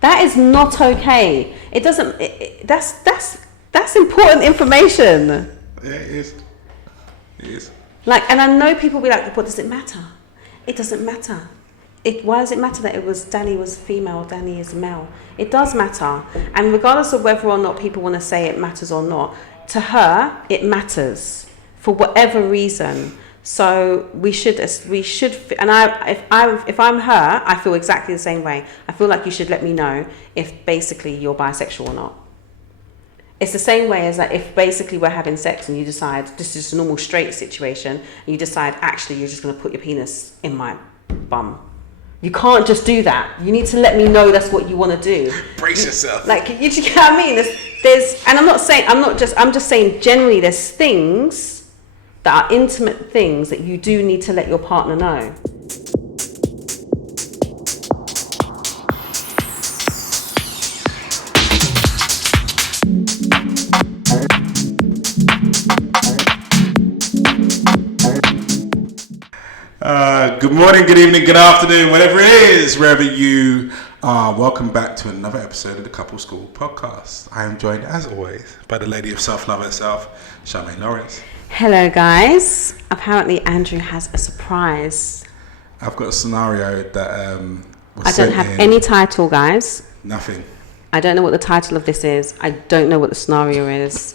That is not okay. It doesn't. That's important information. Yeah, it is. It is. Like, and I know people will be like, "What does it matter?" It doesn't matter. Why does it matter that Danny was female, Danny is male? It does matter, and regardless of whether or not people want to say it matters or not, to her it matters for whatever reason. So we should, and if I'm her, I feel exactly the same way. I feel like you should let me know if basically you're bisexual or not. It's the same way as that if basically we're having sex and you decide this is a normal straight situation, and you decide actually you're just going to put your penis in my bum. You can't just do that. You need to let me know that's what you want to do. Brace yourself. Like, you know what I mean? There's, and I'm just saying generally there's things that are intimate things that you do need to let your partner know. Good morning, good evening, good afternoon, whatever it is, wherever you are. Welcome back to another episode of the Couple School Podcast. I am joined, as always, by the lady of self-love herself, Charmaine Lawrence. Hello, guys. Apparently, Andrew has a surprise. I've got a scenario that was I don't have any title, guys. Nothing. I don't know what the title of this is. I don't know what the scenario is.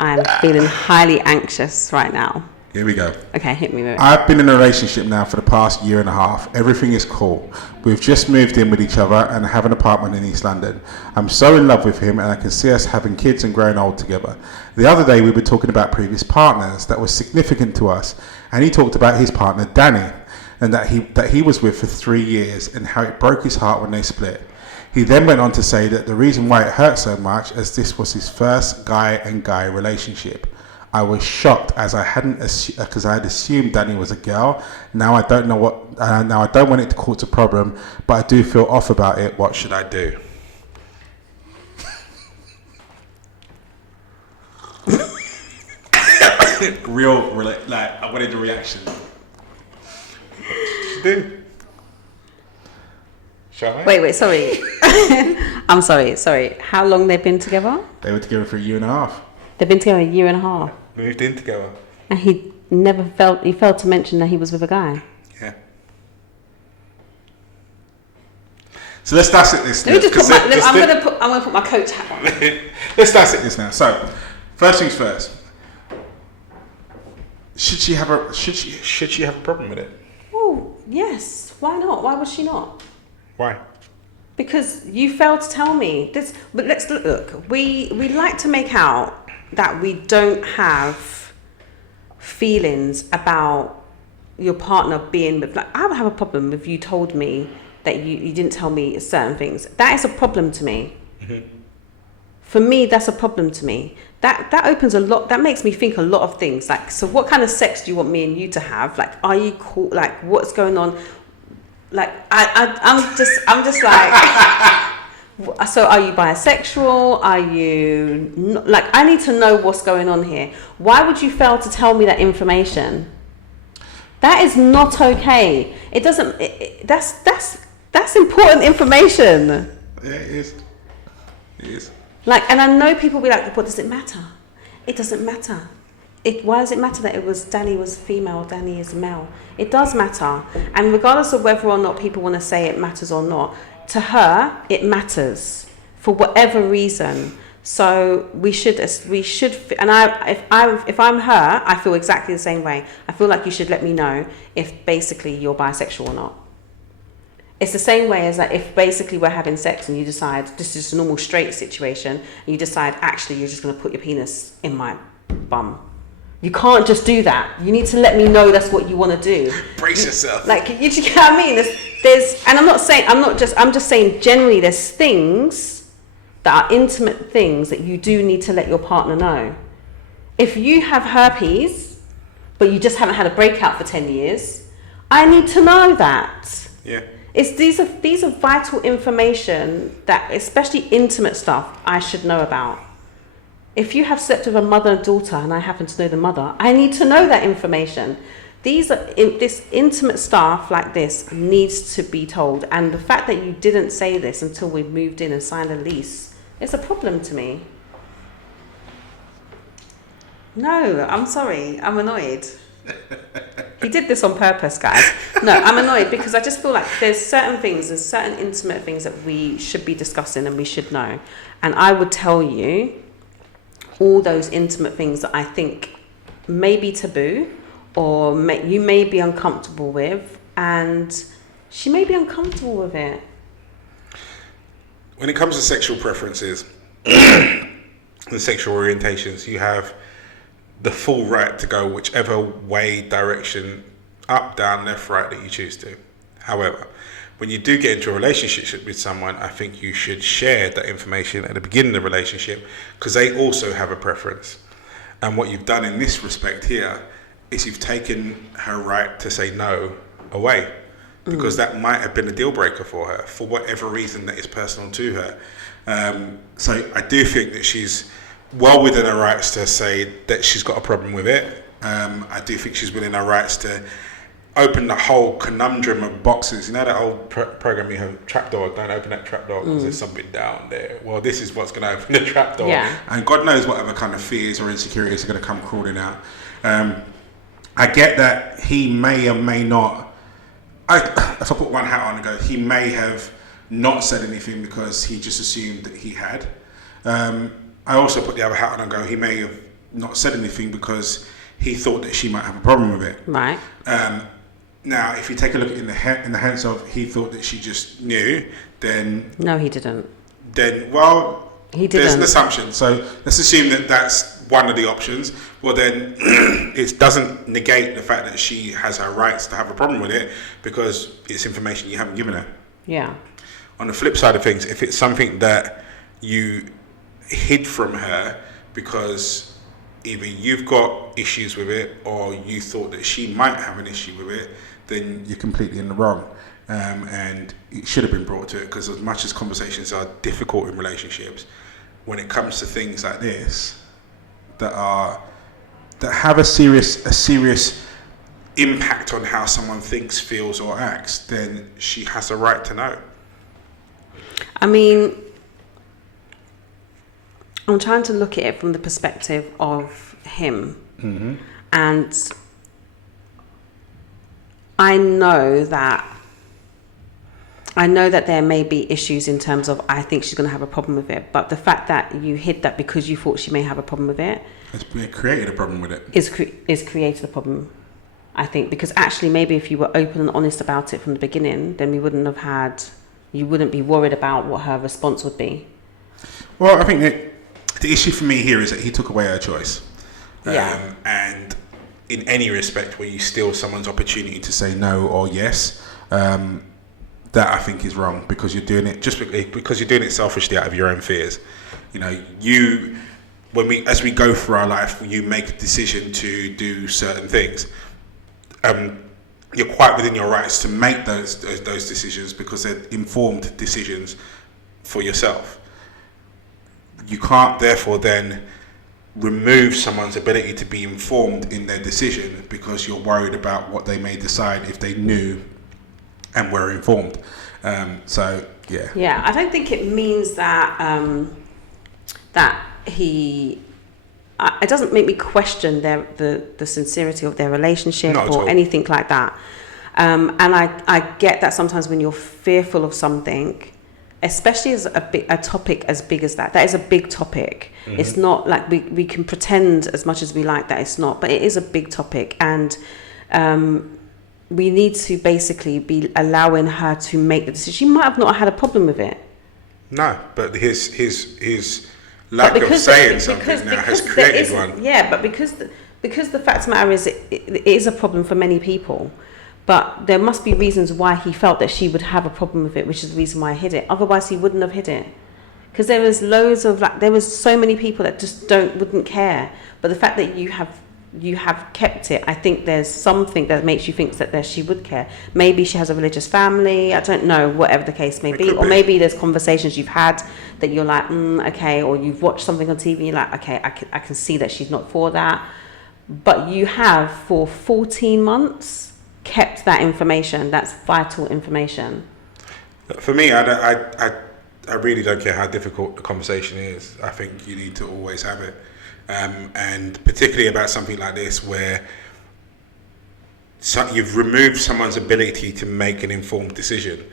I'm feeling highly anxious right now. Here we go. Okay, hit me with it. I've been in a relationship now for the past year and a half. Everything is cool. We've just moved in with each other and have an apartment in East London. I'm so in love with him and I can see us having kids and growing old together. The other day we were talking about previous partners that was significant to us, and he talked about his partner Danny and that he was with for 3 years and how it broke his heart when they split. He then went on to say that the reason why it hurt so much as this was his first guy and guy relationship. I was shocked as I had assumed Danny was a girl. Now I don't want it to cause a problem, but I do feel off about it. What should I do? I wanted a reaction. What should I do? Shall I? Wait, sorry. I'm sorry. How long they've been together? They were together for a year and a half. They've been together a year and a half. Moved in together. And he failed to mention that he was with a guy. Yeah. So let's dissect this. Let me just I'm gonna put my coach hat on. Let's dissect this now. So, first things first. Should she have a problem with it? Oh, yes. Why not? Why would she not? Why? Because you failed to tell me this. But let's look. We like to make out that we don't have feelings about your partner being with. Like, I would have a problem if you told me that you didn't tell me certain things. That is a problem to me. Mm-hmm. For me, that's a problem to me. That opens a lot. That makes me think a lot of things. Like, so what kind of sex do you want me and you to have? Like, are you cool? Like, what's going on? Like, I'm just like, so are you bisexual? Are you like, I need to know what's going on here. Why would you fail to tell me that information? That is not okay. It doesn't, that's important information. Yeah, it is. It is. Like, and I know people will be like, what does it matter? It doesn't matter. Why does it matter that Danny was female, Danny is male? It does matter. And regardless of whether or not people want to say it matters or not, to her, it matters for whatever reason. So we should, and if I'm her, I feel exactly the same way. I feel like you should let me know if basically you're bisexual or not. It's the same way as that if basically we're having sex and you decide this is a normal straight situation, and you decide actually you're just going to put your penis in my bum. You can't just do that. You need to let me know that's what you want to do. Brace yourself. Like, you know what I mean? There's, and I'm just saying generally there's things that are intimate things that you do need to let your partner know. If you have herpes, but you just haven't had a breakout for 10 years, I need to know that. Yeah. These are vital information that, especially intimate stuff, I should know about. If you have slept with a mother and daughter and I happen to know the mother, I need to know that information. This intimate stuff like this needs to be told, and the fact that you didn't say this until we moved in and signed a lease is a problem to me. No, I'm sorry, I'm annoyed. He did this on purpose, guys. No, I'm annoyed because I just feel like there's certain intimate things that we should be discussing and we should know, and I would tell you all those intimate things that I think may be taboo, or you may be uncomfortable with, and she may be uncomfortable with it. When it comes to sexual preferences and sexual orientations, you have the full right to go whichever way, direction, up, down, left, right that you choose to. However, when you do get into a relationship with someone, I think you should share that information at the beginning of the relationship, because they also have a preference. And what you've done in this respect here is you've taken her right to say no away, because that might have been a deal breaker for her for whatever reason that is personal to her. So I do think that she's well within her rights to say that she's got a problem with it. I do think she's within her rights to open the whole conundrum of boxes. You know that old program you have, trapdoor, don't open that trapdoor because there's something down there. Well, this is what's going to open the trapdoor. Yeah. And God knows whatever kind of fears or insecurities are going to come crawling out. I get that he may or may not, if I put one hat on and go, he may have not said anything because he just assumed that he had. I also put the other hat on and go, he may have not said anything because he thought that she might have a problem with it. Right. Now, if you take a look at in the hands of he thought that she just knew, then... No, he didn't. Then, well, he didn't. There's an assumption. So let's assume that that's one of the options. Well, then it doesn't negate the fact that she has her rights to have a problem with it because it's information you haven't given her. Yeah. On the flip side of things, if it's something that you hid from her because either you've got issues with it or you thought that she might have an issue with it, then you're completely in the wrong. And it should have been brought to it, because as much as conversations are difficult in relationships, when it comes to things like this that have a serious impact on how someone thinks, feels or acts, then she has a right to know. I mean, I'm trying to look at it from the perspective of him, and I know that there may be issues in terms of I think she's going to have a problem with it, but the fact that you hid that because you thought she may have a problem with it, it created a problem with it. Is created a problem, I think, because actually maybe if you were open and honest about it from the beginning, then you wouldn't be worried about what her response would be. Well, I think the issue for me here is that he took away her choice. Yeah. And in any respect where you steal someone's opportunity to say no or yes, that I think is wrong, because you're doing it because you're doing it selfishly out of your own fears. You know, as we go through our life, you make a decision to do certain things. You're quite within your rights to make those decisions because they're informed decisions for yourself. You can't therefore then remove someone's ability to be informed in their decision because you're worried about what they may decide if they knew and were informed. So yeah. Yeah, I don't think it means that it doesn't make me question the sincerity of their relationship or anything like that. And I get that sometimes when you're fearful of something, especially as a topic as big as that is a big topic. It's not like we can pretend as much as we like that it's not, but it is a big topic, and we need to basically be allowing her to make the decision. She might have not had a problem with it. No, but his lack of saying something now has created one. Yeah, but because the fact of the matter is it is a problem for many people. But there must be reasons why he felt that she would have a problem with it, which is the reason why I hid it. Otherwise, he wouldn't have hid it. Because there was so many people that just wouldn't care. But the fact that you have kept it, I think there's something that makes you think that she would care. Maybe she has a religious family. I don't know, whatever the case may be. Or maybe there's conversations you've had that you're like, okay. Or you've watched something on TV and you're like, okay, I can see that she's not for that. but you have for 14 months kept that information. That's vital information. For me, I really don't care how difficult the conversation is. I think you need to always have it, and particularly about something like this where you've removed someone's ability to make an informed decision.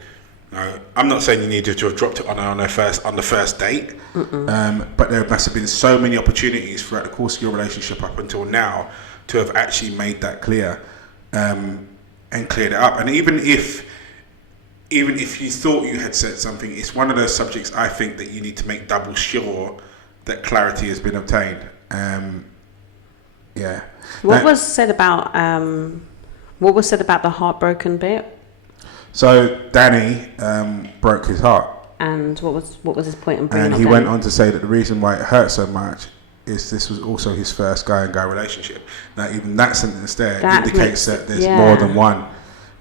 Now, I'm not saying you need to have dropped it on the first date, but there must have been so many opportunities throughout the course of your relationship up until now to have actually made that clear, and cleared it up. And even if you thought you had said something, it's one of those subjects I think that you need to make double sure that clarity has been obtained. What was said about the heartbroken bit? So Danny broke his heart. And what was his point in bringing And up he Danny? went on to say that the reason why it hurt so much is this was also his first guy-on-guy relationship. Now, even that sentence there indicates that there's more than one,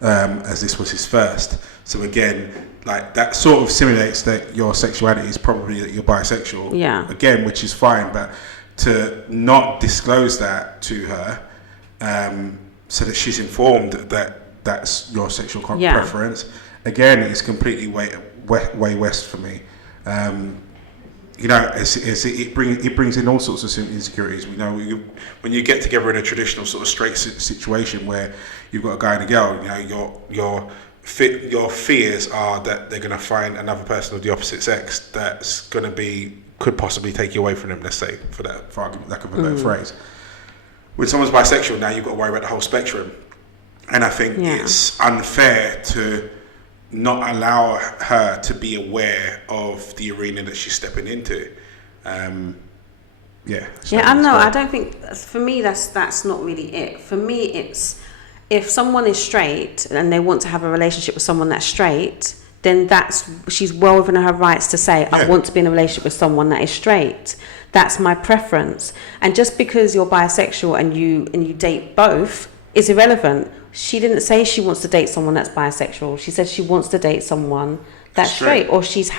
as this was his first. So again, like that sort of simulates that your sexuality is probably that you're bisexual. Yeah. Again, which is fine, but to not disclose that to her, so that she's informed that that's your sexual preference. Again, it's completely way west for me. It brings in all sorts of insecurities. We know when you get together in a traditional sort of straight situation where you've got a guy and a girl, your fears are that they're going to find another person of the opposite sex that's going to could possibly take you away from them. Let's say, for argument, lack of a better phrase. When someone's bisexual, now you've got to worry about the whole spectrum. And I think it's unfair to not allow her to be aware of the arena that she's stepping into. I don't think, for me, that's not really it. For me, it's if someone is straight and they want to have a relationship with someone that's straight, then she's well within her rights to say, I want to be in a relationship with someone that is straight. That's my preference. And just because you're bisexual and you date both is irrelevant. She didn't say she wants to date someone that's bisexual. She said she wants to date someone that's straight, or she's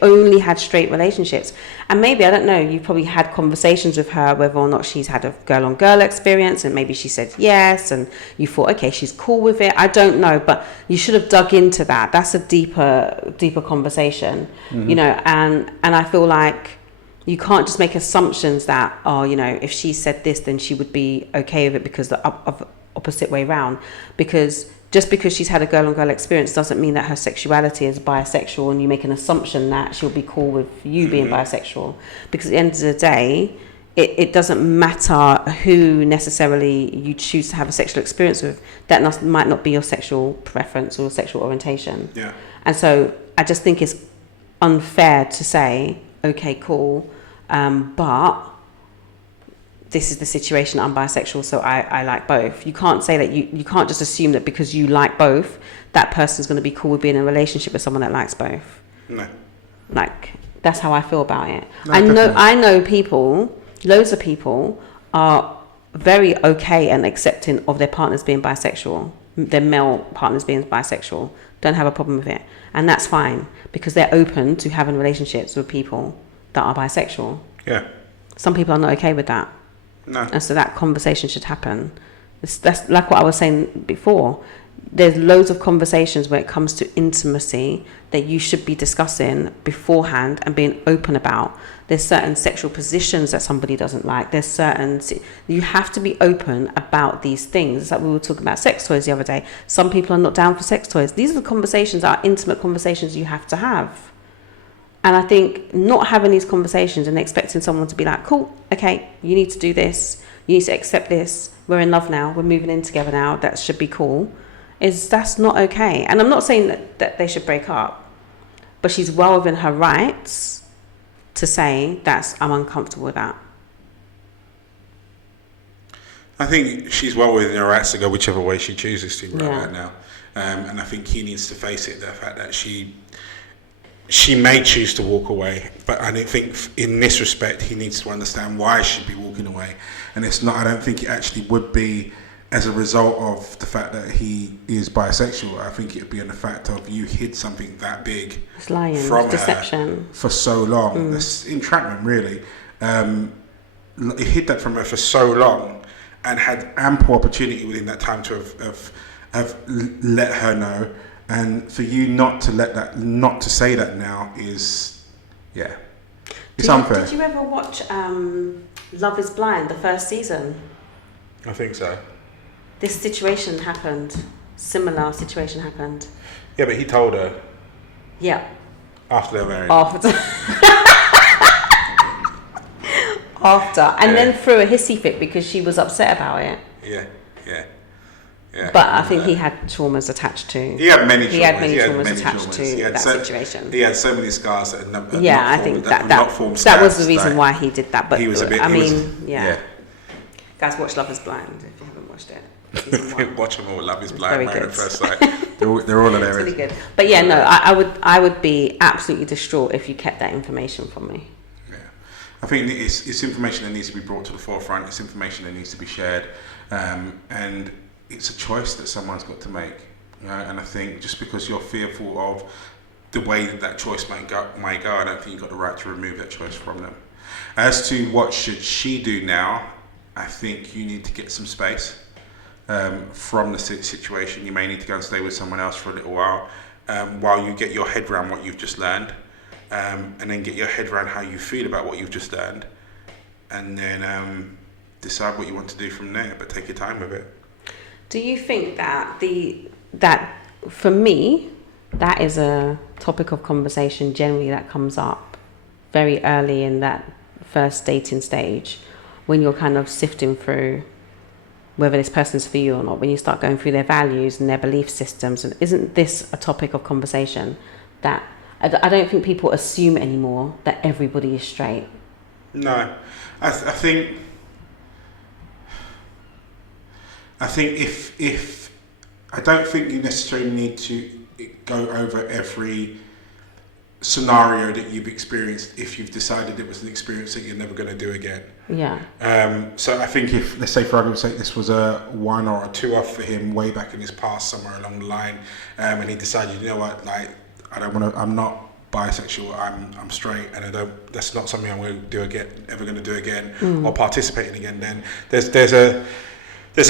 only had straight relationships. And maybe, I don't know, you probably had conversations with her whether or not she's had a girl-on-girl experience, and maybe she said yes, and you thought, okay, she's cool with it. I don't know, but you should have dug into that. That's a deeper conversation, and I feel like you can't just make assumptions that, if she said this, then she would be okay with it because the opposite way round. Because just because she's had a girl-on-girl experience doesn't mean that her sexuality is bisexual, and you make an assumption that she'll be cool with you being bisexual. Because at the end of the day, it doesn't matter who necessarily you choose to have a sexual experience with. That might not be your sexual preference or sexual orientation. Yeah. And so I just think it's unfair to say, okay, cool, but this is the situation, I'm bisexual, so I like both. You can't say that, you can't just assume that because you like both, that person's going to be cool with being in a relationship with someone that likes both. No. Like, that's how I feel about it. No, I know people, loads of people are very okay and accepting of their partners being bisexual, their male partners being bisexual, don't have a problem with it. And that's fine, because they're open to having relationships with people that are bisexual. Yeah. Some people are not okay with that. No. And so that conversation should happen. That's like what I was saying before. There's loads of conversations when it comes to intimacy that you should be discussing beforehand and being open about. There's certain sexual positions that somebody doesn't like. You have to be open about these things. It's like we were talking about sex toys the other day. Some people are not down for sex toys. These are the conversations, are intimate conversations you have to have. And I think not having these conversations and expecting someone to be like, cool, okay, you need to do this, you need to accept this, we're in love now, we're moving in together now, that should be cool, that's not okay. And I'm not saying that they should break up, but she's well within her rights to say I'm uncomfortable with that. I think she's well within her rights to go whichever way she chooses to right now. And I think he needs to face it, the fact that she may choose to walk away, but I don't think in this respect he needs to understand why she'd be walking away. And I don't think it actually would be as a result of the fact that he is bisexual. I think it'd be in the fact of you hid something that big from deception her for so long. That's entrapment, really. You hid that from her for so long, and had ample opportunity within that time to have let her know. And for you not to say that now is, yeah, it's unfair. Did you ever watch Love is Blind, the first season? I think so. This situation happened. Similar situation happened. Yeah, but he told her. Yeah. After they were married. After. And then threw a hissy fit because she was upset about it. Yeah. But I think he had traumas attached to. He had many traumas. He had many traumas attached to that situation. He had so many scars that I think that was the reason why he did that. But he was a bit. Guys, watch Love Is Blind if you haven't watched it. Watch them all. Love Is Blind. Very good. At first sight. They're all hilarious. It's really good. But yeah, no, I would be absolutely distraught if you kept that information from me. Yeah, I think it's information that needs to be brought to the forefront. It's information that needs to be shared, and it's a choice that someone's got to make. You know? And I think just because you're fearful of the way that choice might go, I don't think you've got the right to remove that choice from them. As to what should she do now, I think you need to get some space from the situation. You may need to go and stay with someone else for a little while you get your head around what you've just learned, and then get your head around how you feel about what you've just learned, and then decide what you want to do from there. But take your time with it. Do you think that for me, that is a topic of conversation generally that comes up very early in that first dating stage, when you're kind of sifting through whether this person's for you or not, when you start going through their values and their belief systems? And isn't this a topic of conversation that I don't think people assume anymore that everybody is straight? No, I think if I don't think you necessarily need to go over every scenario that you've experienced if you've decided it was an experience that you're never going to do again. Yeah. So I think if, let's say for argument's sake, this was a 1 or a 2 off for him way back in his past somewhere along the line, and he decided, you know what, like I'm not bisexual, I'm straight, and that's not something I'm going to do again, ever going to do again, or participate in again. Then there's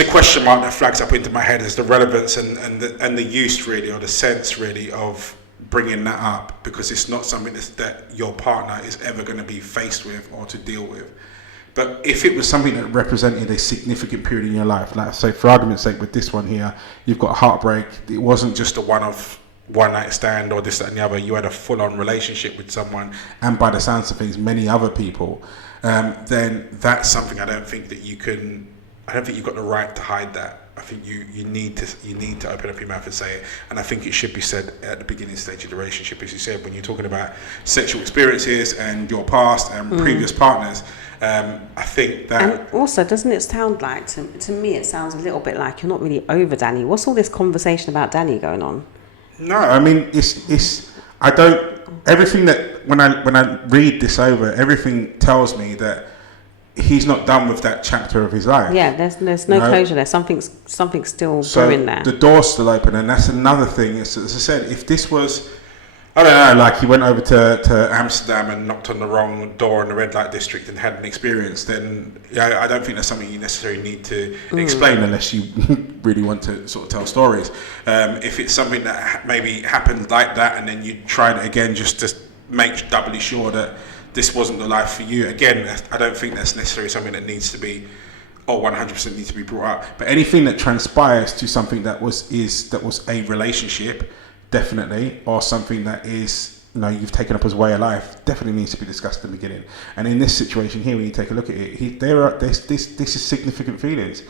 a question mark that flags up into my head as the relevance and the use really, or the sense really of bringing that up, because it's not something that your partner is ever going to be faced with or to deal with. But if it was something that represented a significant period in your life, like say for argument's sake with this one here, you've got heartbreak, it wasn't just a one night stand or this, that and the other, you had a full-on relationship with someone, and by the sounds of things many other people, then that's something I don't think you've got the right to hide that. I think you need to open up your mouth and say it, and I think it should be said at the beginning stage of the relationship, as you said, when you're talking about sexual experiences and your past and previous partners. I think that. And also, doesn't it sound like to me? It sounds a little bit like you're not really over Danny. What's all this conversation about Danny going on? No, I mean it's. I don't. Everything that when I read this over, everything tells me that he's not done with that chapter of his life. Yeah, there's no closure there. Something's still brewing there. The door's still open, and that's another thing. As I said, if this was, I don't know, like he went over to Amsterdam and knocked on the wrong door in the red light district and had an experience, then I don't think that's something you necessarily need to explain unless you really want to sort of tell stories. If it's something that maybe happened like that and then you tried it again just to make doubly sure that this wasn't the life for you, again, I don't think that's necessarily something that needs to be, or 100% needs to be brought up. But anything that transpires to something that was a relationship, definitely, or something that is, you've taken up as way of life, definitely needs to be discussed in the beginning. And in this situation here, when you take a look at it, this is significant feelings.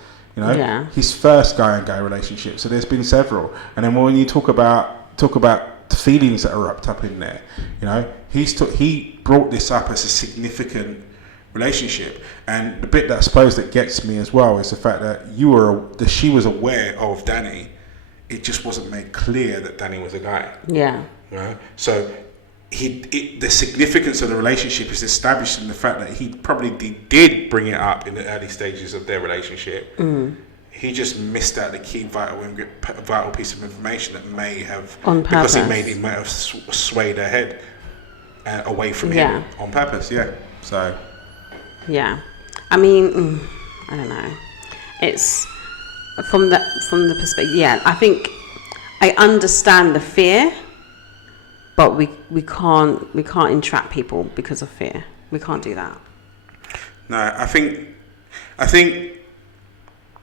His first guy and guy relationship. So there's been several, and then when you talk about the feelings that are wrapped up in there, he brought this up as a significant relationship. And the bit that I suppose that gets me as well is the fact that she was aware of Danny. It just wasn't made clear that Danny was a guy. Yeah. So the significance of the relationship is established in the fact that he probably did bring it up in the early stages of their relationship. He just missed out the key vital piece of information that may have, on purpose, because he might have swayed her head away from him on purpose. Yeah. So. Yeah, I mean, I don't know. It's from the perspective. Yeah, I think I understand the fear, but we can't entrap people because of fear. We can't do that. No, I think even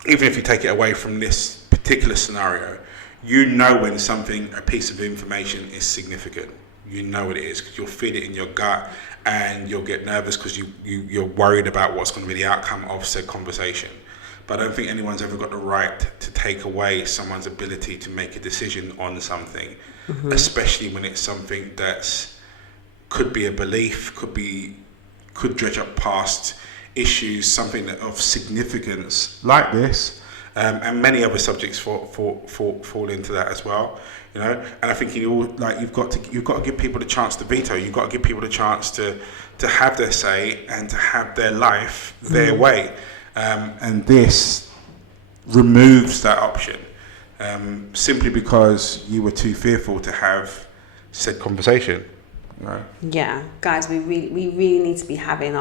if you take it away from this particular scenario, you know when a piece of information is significant. You know what it is because you'll feel it in your gut, and you'll get nervous because you're worried about what's going to be the outcome of said conversation. But I don't think anyone's ever got the right to take away someone's ability to make a decision on something, especially when it's something that's could be a belief, could dredge up past issues, something that of significance like this, and many other subjects fall into that as well. You know, and I think you've got to give people the chance to veto. You've got to give people the chance to have their say and to have their life their way. And this removes that option simply because you were too fearful to have said conversation. Right. Yeah, guys, we really need to be having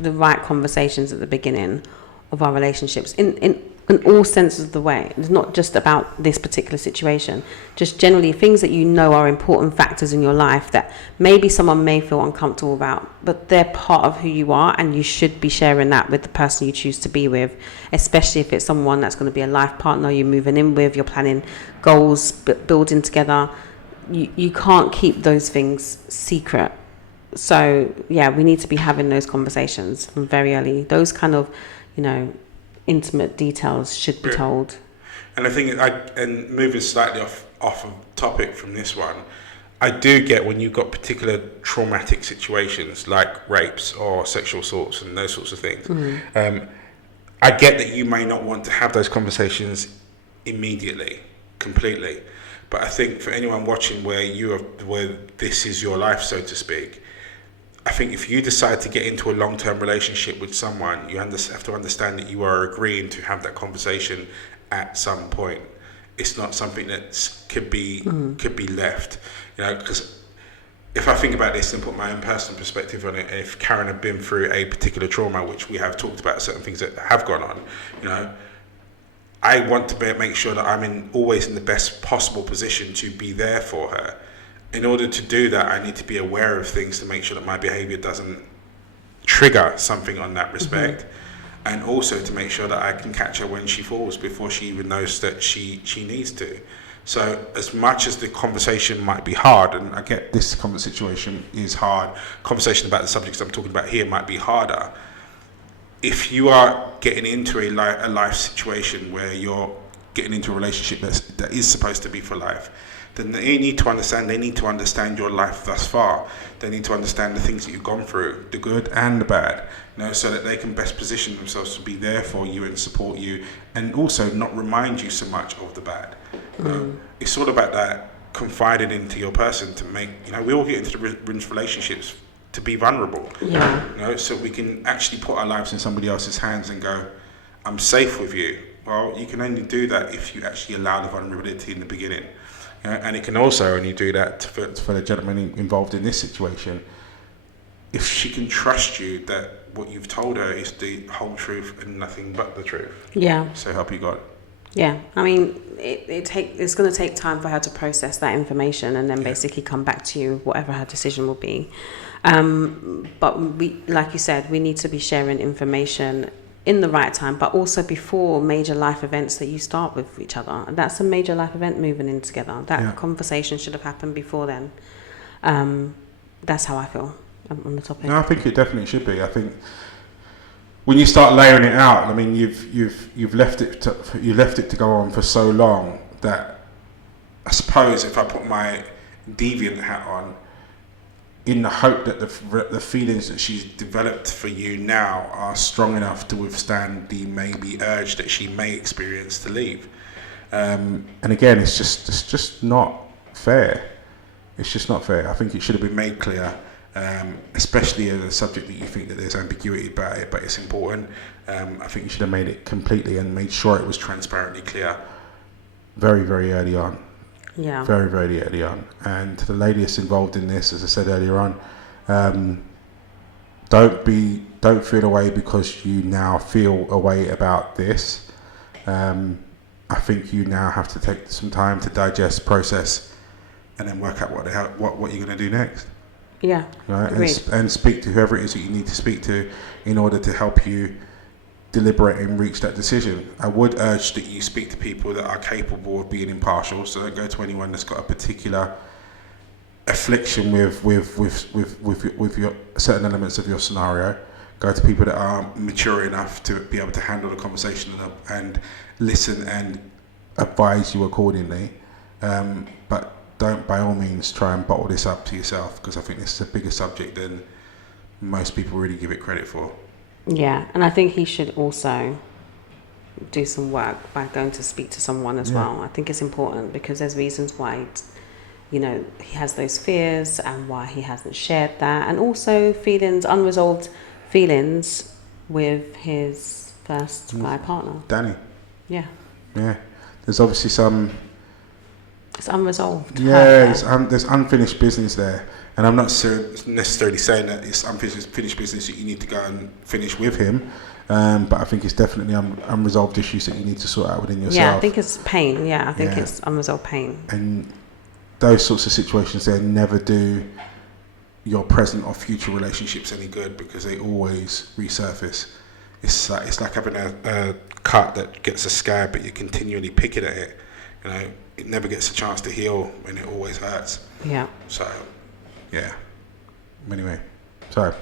the right conversations at the beginning of our relationships in all senses of the way. It's not just about this particular situation, just generally things that you know are important factors in your life that maybe someone may feel uncomfortable about, but they're part of who you are, and you should be sharing that with the person you choose to be with, especially if it's someone that's going to be a life partner you're moving in with, you're planning goals, building together. You can't keep those things secret. So yeah, we need to be having those conversations from very early. Those kind of, intimate details should be told. And I think, and moving slightly off of topic from this one, I do get when you've got particular traumatic situations like rapes or sexual assaults and those sorts of things. I get that you may not want to have those conversations immediately, completely. But I think for anyone watching where this is your life, so to speak, I think if you decide to get into a long-term relationship with someone, you have to understand that you are agreeing to have that conversation at some point. It's not something that could be left, because if I think about this and put my own personal perspective on it, and if Karen had been through a particular trauma, which we have talked about certain things that have gone on, I want to make sure that I'm always in the best possible position to be there for her. In order to do that, I need to be aware of things to make sure that my behaviour doesn't trigger something on that respect, and also to make sure that I can catch her when she falls before she even knows that she needs to. So as much as the conversation might be hard, and I get this situation is hard, conversation about the subjects I'm talking about here might be harder. If you are getting into a life situation where you're getting into a relationship that is supposed to be for life, then they need to understand your life thus far. They need to understand the things that you've gone through, the good and the bad, so that they can best position themselves to be there for you and support you, and also not remind you so much of the bad. It's all about that confiding into your person to make, we all get into the relationships to be vulnerable. Yeah. So we can actually put our lives in somebody else's hands and go, I'm safe with you. Well, you can only do that if you actually allow the vulnerability in the beginning. And it can also only do that for the gentleman involved in this situation if she can trust you that what you've told her is the whole truth and nothing but the truth. Yeah. So help you God. Yeah, I mean, it's going to take time for her to process that information and then basically come back to you, whatever her decision will be. But we, like you said, we need to be sharing information in the right time, but also before major life events that you start with each other. That's a major life event moving in together. That conversation should have happened before then. That's how I feel on the topic. No, I think it definitely should be. I think when you start layering it out, I mean, you've left it to go on for so long that I suppose if I put my deviant hat on, in the hope that the feelings that she's developed for you now are strong enough to withstand the maybe urge that she may experience to leave. And again, it's just not fair. It's just not fair. I think it should have been made clear, especially as a subject that you think that there's ambiguity about it, but it's important. I think you should have made it completely and made sure it was transparently clear very, very early on. Yeah. Very, very early on. And to the lady that's involved in this, as I said earlier on, don't feel away because you now feel a way about this. I think you now have to take some time to digest, process, and then work out what you're going to do next. Yeah. Right, Agreed. and speak to whoever it is that you need to speak to in order to help you deliberate and reach that decision. I would urge that you speak to people that are capable of being impartial. So don't go to anyone that's got a particular affliction with your certain elements of your scenario. Go to people that are mature enough to be able to handle the conversation and listen and advise you accordingly. But don't by all means try and bottle this up to yourself, because I think this is a bigger subject than most people really give it credit for. Yeah, and I think he should also do some work by going to speak to someone as well. I think it's important because there's reasons why, he has those fears and why he hasn't shared that, and also unresolved feelings with his first guy partner. Danny. Yeah. Yeah. There's obviously some... It's unresolved. Yeah, there's unfinished business there. And I'm not necessarily saying that it's unfinished business that you need to go and finish with him. But I think it's definitely unresolved issues that you need to sort out within yourself. Yeah, I think it's pain. Yeah, I think it's unresolved pain. And those sorts of situations there never do your present or future relationships any good, because they always resurface. It's like having a cut that gets a scab, but you're continually picking at it. It never gets a chance to heal, and it always hurts. Yeah. So, yeah. Anyway, so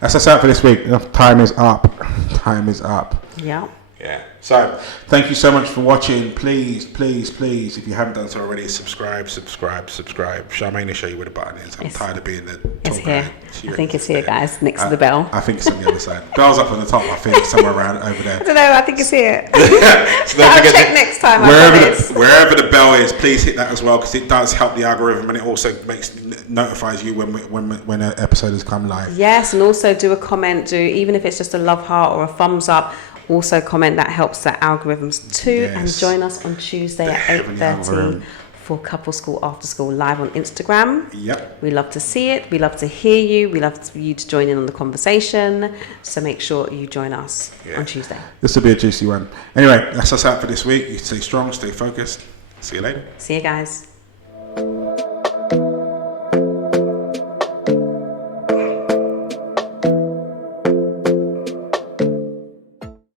that's us out for this week. Time is up. Yeah. Yeah. So, thank you so much for watching. Please, if you haven't done so already, subscribe. Charmaine will show you where the button is. I'm tired of being the It's top here. guy. I think it's here, guys, next to the bell. I think it's on the other side. Bell's up on the top, I think, somewhere around over there. I don't know, I think it's here. So don't I'll forget check next time, wherever the bell is, please hit that as well, because it does help the algorithm, and it also notifies you when an episode has come live. Yes, and also do a comment. Even if it's just a love heart or a thumbs up, also comment. That helps the algorithms too. Yes. And join us on Tuesday at 8:30 for Couple School After School live on Instagram. Yep. We love to see it. We love to hear you. We love you to join in on the conversation. So make sure you join us on Tuesday. This will be a juicy one. Anyway, that's us out for this week. You stay strong, stay focused. See you later. See you guys.